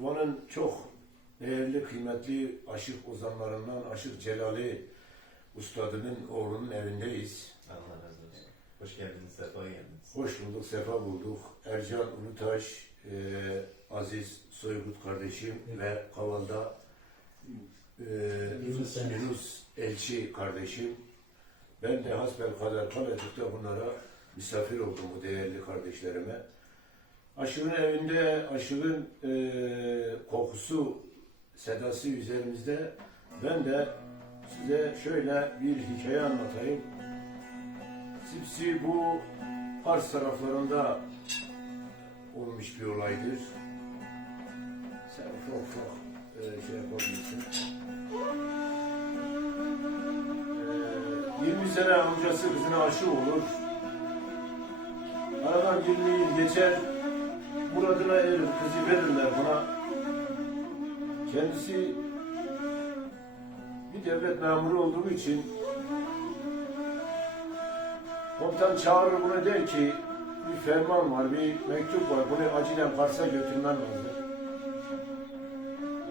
Van'ın çok değerli, kıymetli aşık ozanlarından Aşık Celali Ustadının oğlunun evindeyiz. Allah razı olsun. Hoş geldiniz, sefa geldiniz. Hoş bulduk, sefa bulduk. Ercan Ulutaş, e, Aziz Soygut kardeşim ve Kaval'da e, Yunus Elçi. Yunus Elçi kardeşim. Ben de hasbelkader Kalatık'ta bunlara misafir oldum bu değerli kardeşlerime. Aşığın evinde aşığın e, kokusu, sedası üzerimizde. Ben de size şöyle bir hikaye anlatayım. Sipsi bu Kars taraflarında olmuş bir olaydır. Sen ufak ufak e, şey yapabilirsin. E, 20 sene amcası kızına aşık olur. Aradan 20 yıl geçer. Muradına erir, kızı verirler buna. Kendisi bir devlet memuru olduğu için Komutan çağırır bunu der ki bir ferman var, bir mektup var. Bunu acilen Kars'a götürmen lazım.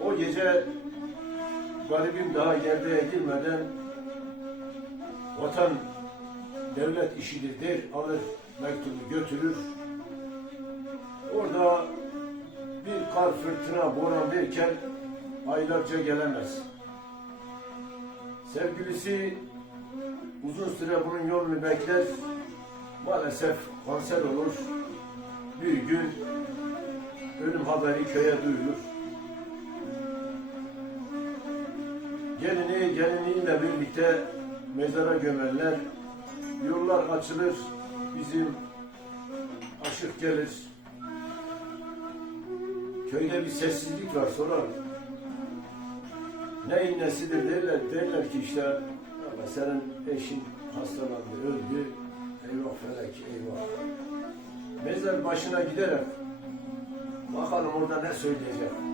O gece garibim daha gerdeğe girmeden vatan devlet işidir der, alır mektubu götürür. Kar fırtına boran derken aylarca gelemez. Sevgilisi uzun süre bunun yolunu bekler. Maalesef kanser olur. Bir gün ölüm haberi köye duyulur. Gelini geliniyle birlikte mezara gömerler. Yollar açılır. Bizim aşık gelir. Köyde bir sessizlik var sorar. Neyin nesidir derler, derler ki işte ama senin eşin hastalandı, öldü. Eyvah felek, eyvah. Mezar başına giderek bakalım orada ne söyleyecek.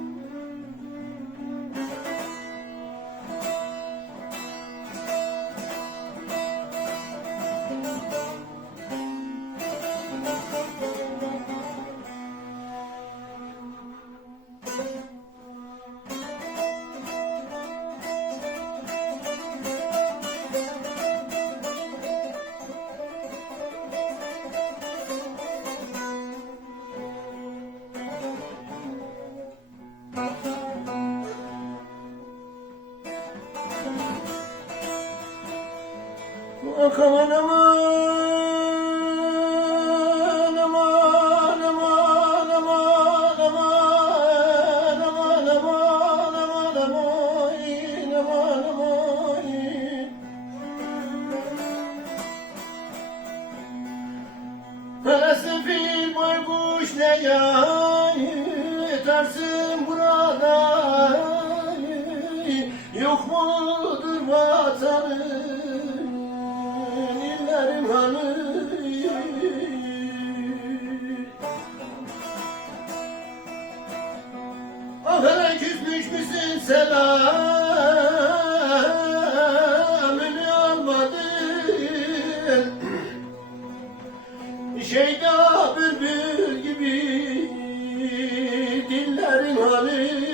come on. Müsün selamını almadın Şeyda bülbül gibi dillerin hali.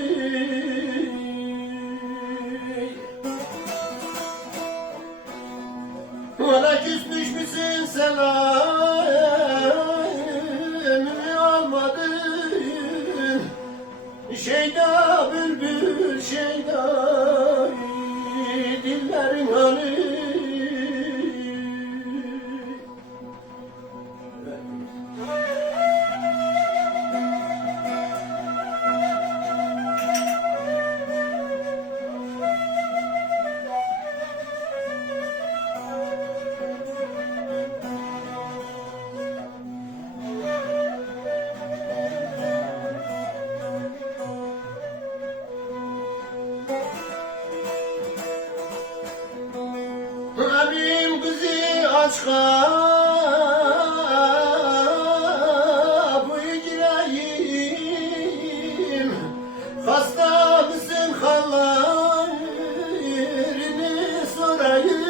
Bana küsmüş müsün selamını almadın Şeyda şeyden kapıyı gireyim Hasta mısın hallerini sorayım.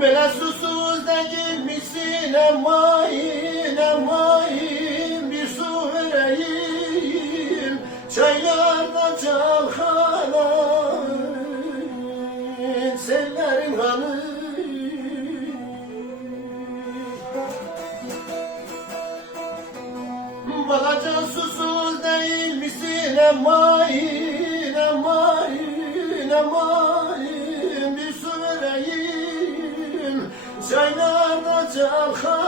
Böyle susuz da girmişsin emayim misin emayin emayin emayin bir su vereyim çaylarda çalkalayın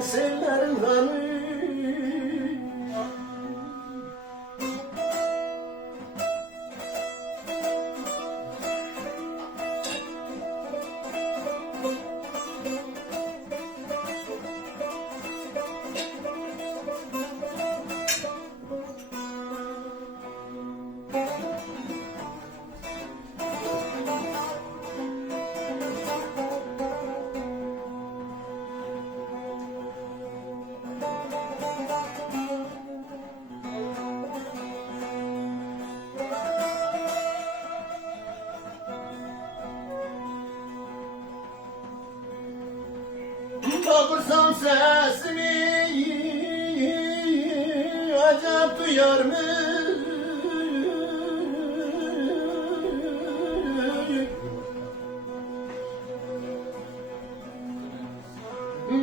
sellerin hanı duyar mı?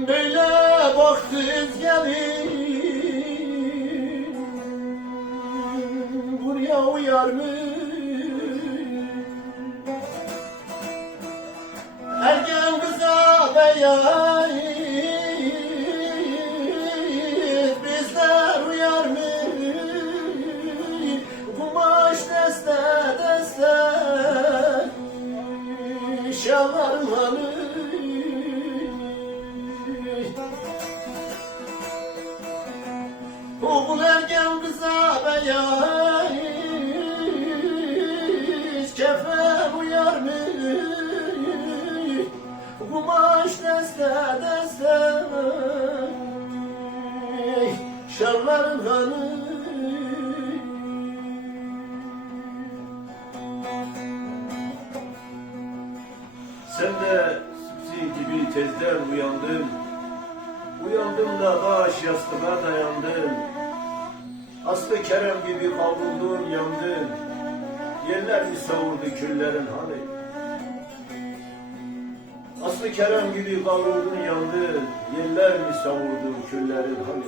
Böyle baktınız gelin Buraya uyar mı? Ergen kıza beyaz şalvarım hanı Oğul ergen kıza beyaz. Kefen uyar mı? Kumaş deste deste. Şarların hanı Sen de sizin gibi tezden uyandın. Uyandım da baş yastığa dayandım Aslı Kerem gibi kavruldun yandın. Yerler mi savurdu küllerin hani Aslı Kerem gibi kavrurdun yandın. Yerler mi savurdu küllerin hani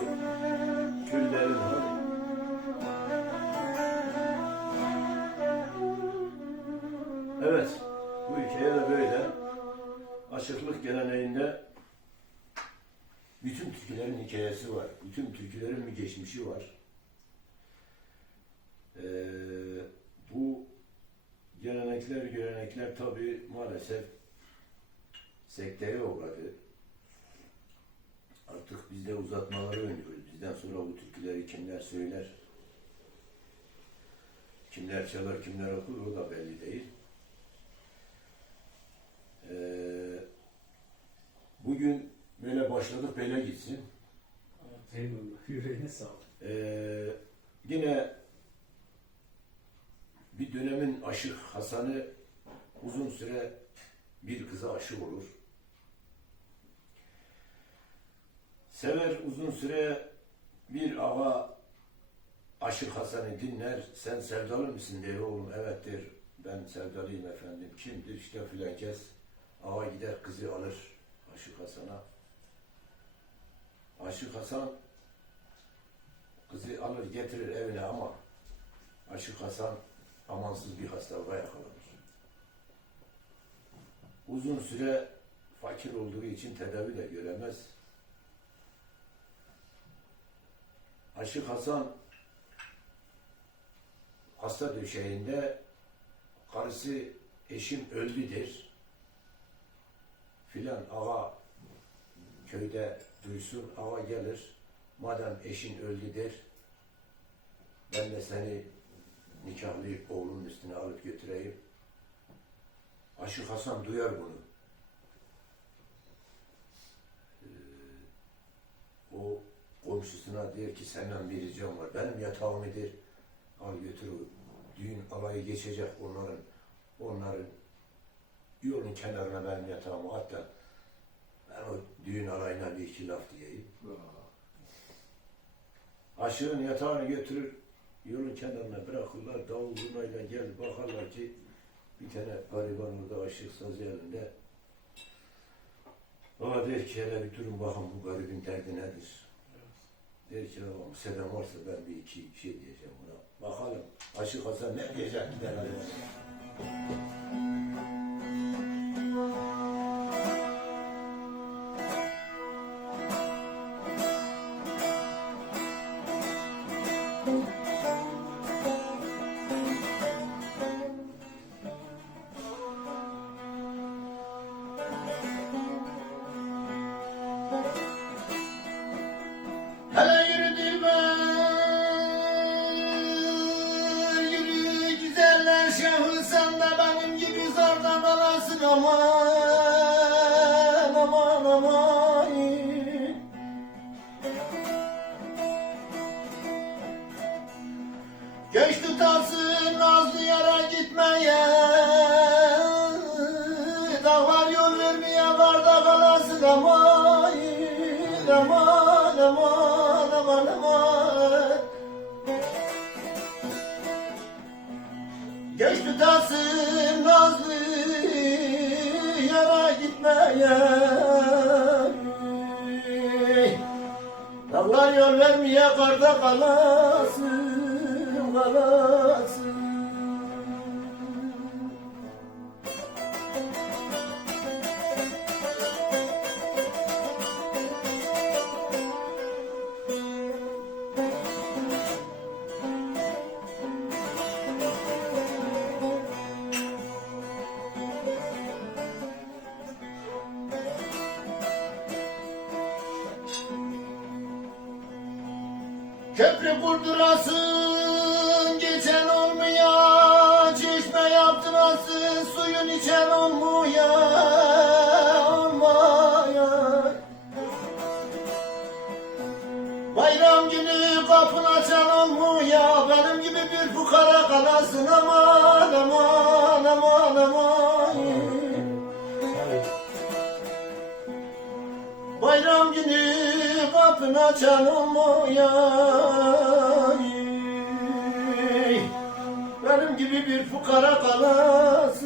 Küllerin hani Evet bu hikaye de böyle Aşıklık geleneğinde bütün türkülerin hikayesi var. Bütün türkülerin bir geçmişi var. Ee, bu gelenekler, görenekler tabi maalesef sekteye uğradı. Artık biz de uzatmaları oynuyoruz. Bizden sonra bu türküleri kimler söyler, kimler çalar, kimler okur o da belli değil. Ee, bugün böyle başladık böyle gitsin. Eyvallah. Yüreğine sağlık. Ee, yine bir dönemin aşık Hasan'ı uzun süre bir kıza aşık olur. Sever uzun süre bir ağa aşık Hasan'ı dinler. Sen sevdalı mısın der oğlum. Evet der. Ben sevdalıyım efendim. Kimdir? İşte filan kes. Ağa gider kızı alır aşık Hasan'a. Aşık Hasan Kızı alır getirir evine ama Aşık Hasan amansız bir hastalığa yakalanır. Uzun süre fakir olduğu için tedavi de göremez. Aşık Hasan hasta döşeğinde karısı eşim öldü der. Filan ağa köyde duysun ağa gelir. Madem eşin öldü der, ben de seni nikahlayıp oğlunun üstüne alıp götüreyim. Aşık Hasan duyar bunu. Ee, o komşusuna der ki senden bir ricam var. Benim yatağımı der. Al götür o düğün alayı geçecek onların onların yolun kenarına benim yatağımı hatta ben o düğün alayına bir iki laf diyeyim. Aşığın yatağını götürür, yolun kenarına bırakırlar, davul zurnayla gel bakarlar ki bir tane gariban orada aşık sazı elinde. Bana der ki hele bir durun bakın bu garibin derdi nedir? Der ki babam selam varsa ben bir iki şey diyeceğim buna. Bakalım Aşık Hasan ne diyecek sen de benim gibi zorda kalasın aman, Geç tutasın nazlı yara gitmeye. Dağlar yol vermeye karda kalasın, kalasın Köprü kurdurasın geçen olmuyor Çeşme yaptırasın suyun içen olmuyor olmuyor Bayram günü kapın açan olmuyor Benim gibi bir fukara kalasın aman kapın açan olmuyor Benim gibi bir fukara kalasın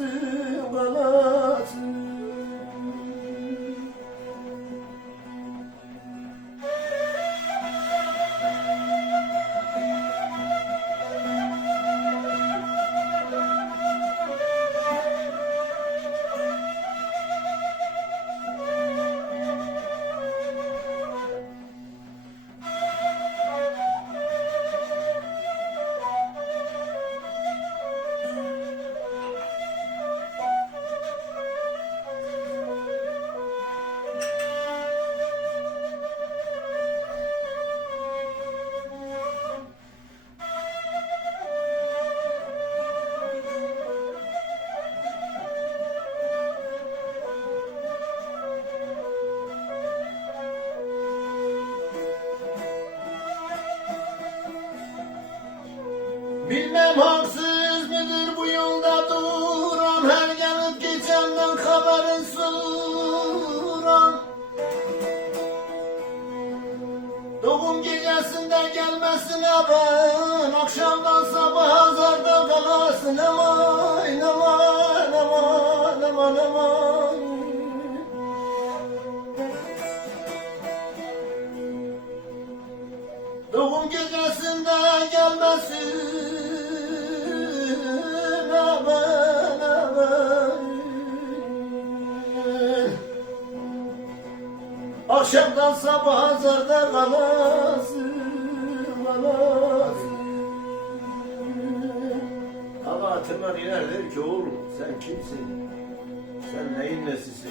gelmesine ben Akşamdan sabaha zarda kalasın. Aman aman aman aman aman. Doğum gecesinde gelmesin aman aman Akşamdan sabaha zarda kalasın Hatırlar iner der ki oğlum sen kimsin? Sen neyin nesisin?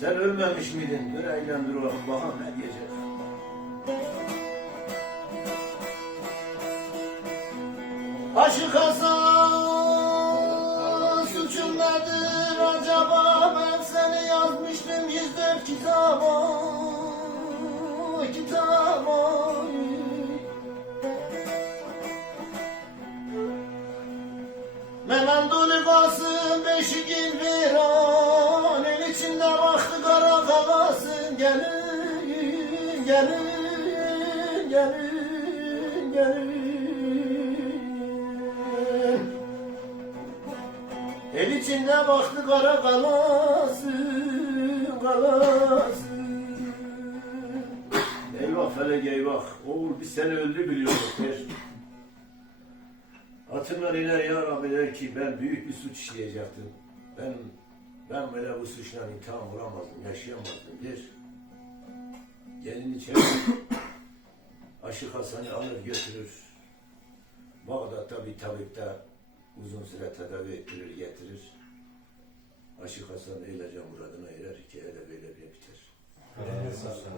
Sen ölmemiş miydin? Dur eğlendir oğlum bakalım ne diyecek? Aşık Hasan suçun nedir acaba ben seni yazmıştım 104 kitaba kitaba Memenduli kalsın beşiğin viran El içinde baktı kara kalasın. Gelin, gelin, gelin, gelin. El içinde baktı kara kalasın balası Eyvah felek eyvah Oğul biz seni öldü biliyorduk der Atından iner ya Rabbi der ki ben büyük bir suç işleyecektim. Ben ben böyle bu suçla intiham olamazdım, yaşayamazdım. Der. Gelin içeri. Aşık Hasan'ı alır götürür. Bağdat'ta bir tabipte uzun süre tedavi ettirir getirir. Aşık Hasan eylece muradına erer, hikaye de böyle bir biter. Yüreğine sağlık.